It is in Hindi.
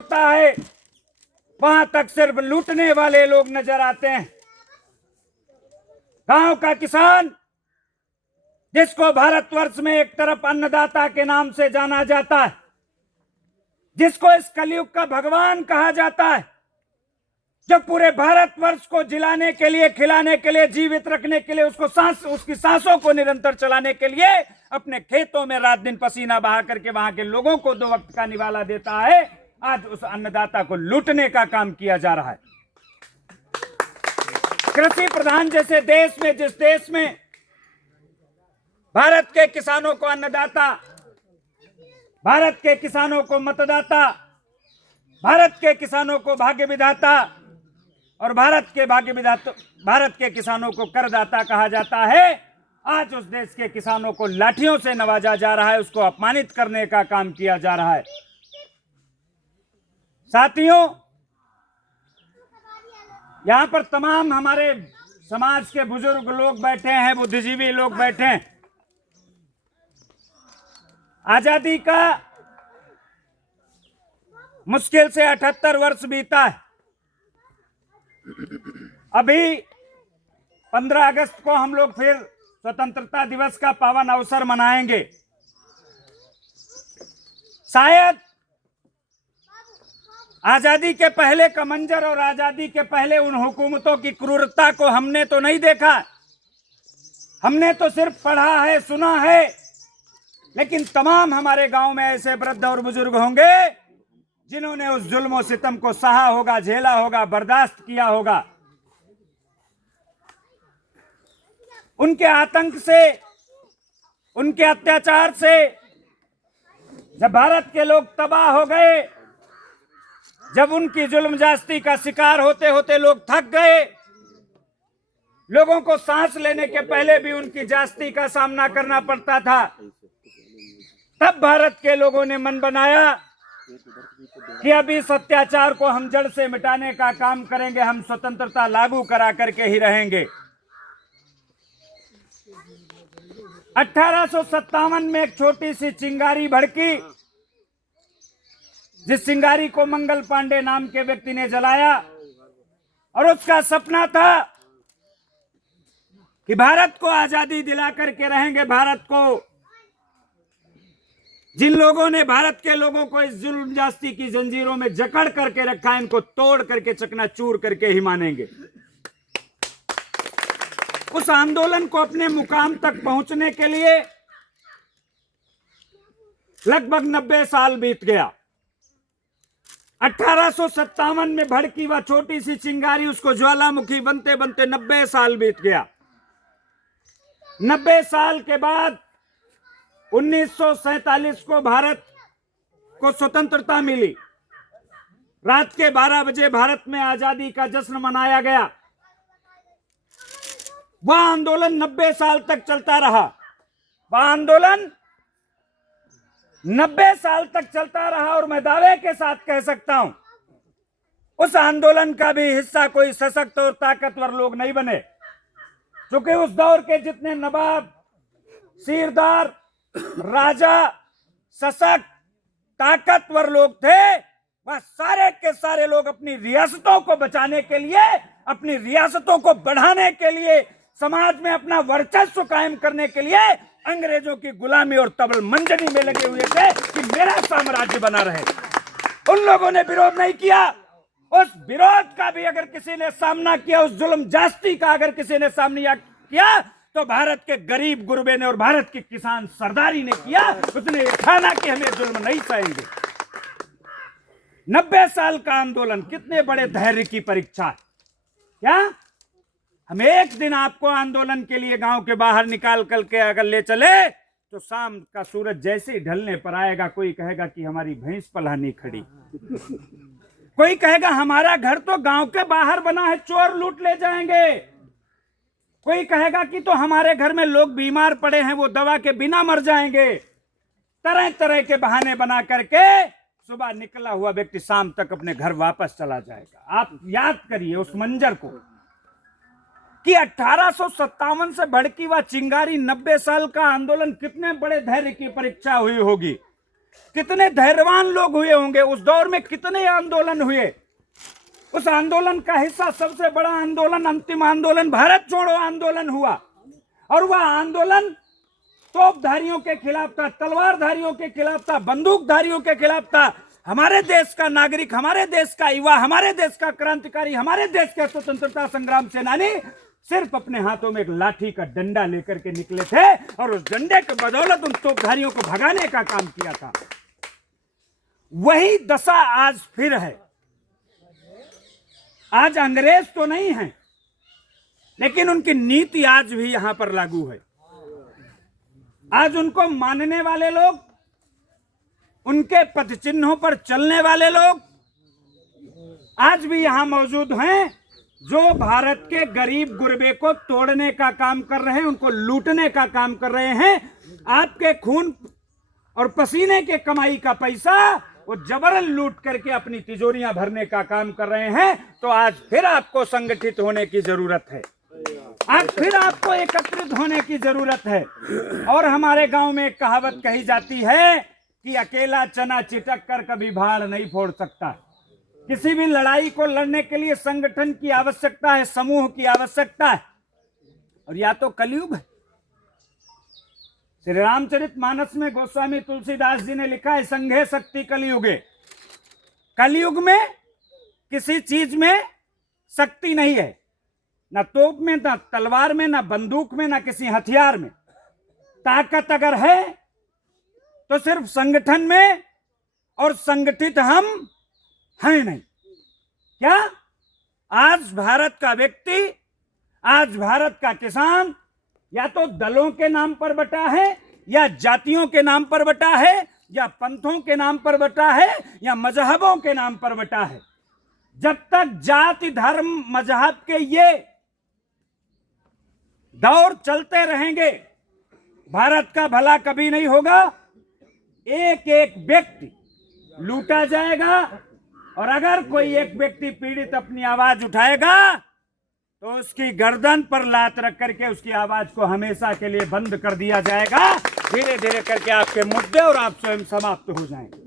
होता है वहां तक सिर्फ लूटने वाले लोग नजर आते हैं। गांव का किसान, जिसको भारतवर्ष में एक तरफ अन्नदाता के नाम से जाना जाता है, जिसको इस कलयुग का भगवान कहा जाता है, जो पूरे भारतवर्ष को जिलाने के लिए, खिलाने के लिए, जीवित रखने के लिए, उसकी सांसों को निरंतर चलाने के लिए अपने खेतों में रात दिन पसीना बहा करके वहां के लोगों को 2 वक्त का निवाला देता है, आज उस अन्नदाता को लूटने का काम किया जा रहा है। कृषि प्रधान जैसे देश में, जिस देश में भारत के किसानों को अन्नदाता, भारत के किसानों को मतदाता, भारत के किसानों को भाग्य विधाता और भारत के किसानों को करदाता कहा जाता है, आज उस देश के किसानों को लाठियों से नवाजा जा रहा है, उसको अपमानित करने का काम किया जा रहा है। साथियों, यहां पर तमाम हमारे समाज के बुजुर्ग लोग बैठे हैं, बुद्धिजीवी लोग बैठे हैं। आजादी का मुश्किल से 78 वर्ष बीता है। अभी 15 अगस्त को हम लोग फिर स्वतंत्रता दिवस का पावन अवसर मनाएंगे। शायद आजादी के पहले का मंजर और आजादी के पहले उन हुकूमतों की क्रूरता को हमने तो नहीं देखा, हमने तो सिर्फ पढ़ा है, सुना है। लेकिन तमाम हमारे गांव में ऐसे वृद्ध और बुजुर्ग होंगे जिन्होंने उस जुल्म और सितम को सहा होगा, झेला होगा, बर्दाश्त किया होगा। उनके आतंक से, उनके अत्याचार से जब भारत के लोग तबाह हो गए, जब उनकी जुल्म जास्ती का शिकार होते होते लोग थक गए, लोगों को सांस लेने के पहले भी उनकी जास्ती का सामना करना पड़ता था, तब भारत के लोगों ने मन बनाया कि अभी इस अत्याचार को हम जड़ से मिटाने का काम करेंगे, हम स्वतंत्रता लागू करा करके ही रहेंगे। 1857 में एक छोटी सी चिंगारी भड़की, जिस चिंगारी को मंगल पांडे नाम के व्यक्ति ने जलाया, और उसका सपना था कि भारत को आजादी दिला करके रहेंगे। भारत को, जिन लोगों ने भारत के लोगों को इस जुल्म जास्ती की जंजीरों में जकड़ करके रखा है, इनको तोड़ करके चकनाचूर करके ही मानेंगे। उस आंदोलन को अपने मुकाम तक पहुंचने के लिए लगभग 90 साल बीत गया। 1857 में भड़की वह छोटी सी चिंगारी, उसको ज्वालामुखी बनते बनते 90 साल बीत गया। 90 साल के बाद 1947 को भारत को स्वतंत्रता मिली। रात के 12 बजे भारत में आजादी का जश्न मनाया गया। वह आंदोलन 90 साल तक चलता रहा। वह आंदोलन 90 साल तक चलता रहा, और मैं दावे के साथ कह सकता हूं, उस आंदोलन का भी हिस्सा कोई सशक्त और ताकतवर लोग नहीं बने, क्योंकि उस दौर के जितने नवाब, सीरदार, राजा, सशक्त, ताकतवर लोग थे, वह सारे के सारे लोग अपनी रियासतों को बचाने के लिए, अपनी रियासतों को बढ़ाने के लिए, समाज में अपना वर्चस्व कायम करने के लिए अंग्रेजों की गुलामी और तबल मंजनी में लगे हुए थे कि मेरा साम्राज्य बना रहे। उन लोगों ने विरोध नहीं किया। उस विरोध का भी अगर किसी ने सामना किया, उस जुल्म जास्ती का अगर किसी ने सामना किया, तो भारत के गरीब गुरबे ने और भारत के किसान सरदारी ने किया। उसने ये ठाना कि हमें जुल्म नहीं सहेंगे। 90 साल का आंदोलन कितने बड़े धैर्य की परीक्षा है। क्या हम एक दिन आपको आंदोलन के लिए गांव के बाहर निकाल करके अगर ले चले, तो शाम का सूरज जैसे ही ढलने पर आएगा, कोई कहेगा कि हमारी भैंस पलानी खड़ी, कोई कहेगा हमारा घर तो गांव के बाहर बना है, चोर लूट ले जाएंगे, कोई कहेगा कि तो हमारे घर में लोग बीमार पड़े हैं, वो दवा के बिना मर जाएंगे। तरह तरह के बहाने बना करके सुबह निकला हुआ व्यक्ति शाम तक अपने घर वापस चला जाएगा। आप याद करिए उस मंजर को कि 1857 से भड़की हुआ चिंगारी, 90 साल का आंदोलन, कितने बड़े धैर्य की परीक्षा हुई होगी। कितने धैर्यवान लोग हुए होंगे, उस दौर में कितने आंदोलन हुए। उस आंदोलन का हिस्सा सबसे बड़ा आंदोलन, अंतिम आंदोलन भारत छोड़ो आंदोलन हुआ। और वह आंदोलन तोपधारियों के खिलाफ था, तलवारधारियों के खिलाफ था, बंदूकधारियों के खिलाफ था। हमारे देश का नागरिक, हमारे देश का युवा, हमारे देश का क्रांतिकारी, हमारे देश के स्वतंत्रता संग्राम सेनानी सिर्फ अपने हाथों में एक लाठी का डंडा लेकर के निकले थे और उस डंडे के बदौलत उन तोपधारियों को भगाने का काम किया था। वही दशा आज फिर है। आज अंग्रेज तो नहीं है, लेकिन उनकी नीति आज भी यहां पर लागू है। आज उनको मानने वाले लोग, उनके पद चिन्हों पर चलने वाले लोग आज भी यहां मौजूद हैं, जो भारत के गरीब गुरबे को तोड़ने का काम कर रहे हैं, उनको लूटने का काम कर रहे हैं। आपके खून और पसीने के कमाई का पैसा वो जबरन लूट करके अपनी तिजोरियां भरने का काम कर रहे हैं। तो आज फिर आपको संगठित होने की जरूरत है, आज फिर आपको एकत्रित होने की जरूरत है। और हमारे गांव में एक कहावत कही जाती है कि अकेला चना चिटक कर कभी भाड़ नहीं फोड़ सकता। किसी भी लड़ाई को लड़ने के लिए संगठन की आवश्यकता है, समूह की आवश्यकता है। और या तो कलयुग है। श्री रामचरितमानस में गोस्वामी तुलसीदास जी ने लिखा है, संघे शक्ति कलयुगे। कलयुग में किसी चीज में शक्ति नहीं है, ना तोप में, ना तलवार में, ना बंदूक में, ना किसी हथियार में। ताकत अगर है तो सिर्फ संगठन में, और संगठित हम हैं नहीं। क्या आज भारत का व्यक्ति, आज भारत का किसान या तो दलों के नाम पर बटा है, या जातियों के नाम पर बटा है, या पंथों के नाम पर बटा है, या मजहबों के नाम पर बटा है। जब तक जाति, धर्म, मजहब के ये दौर चलते रहेंगे, भारत का भला कभी नहीं होगा। एक एक व्यक्ति लूटा जाएगा, और अगर कोई एक व्यक्ति पीड़ित अपनी आवाज उठाएगा तो उसकी गर्दन पर लात रख करके उसकी आवाज को हमेशा के लिए बंद कर दिया जाएगा। धीरे धीरे करके आपके मुद्दे और आप स्वयं समाप्त हो जाएंगे।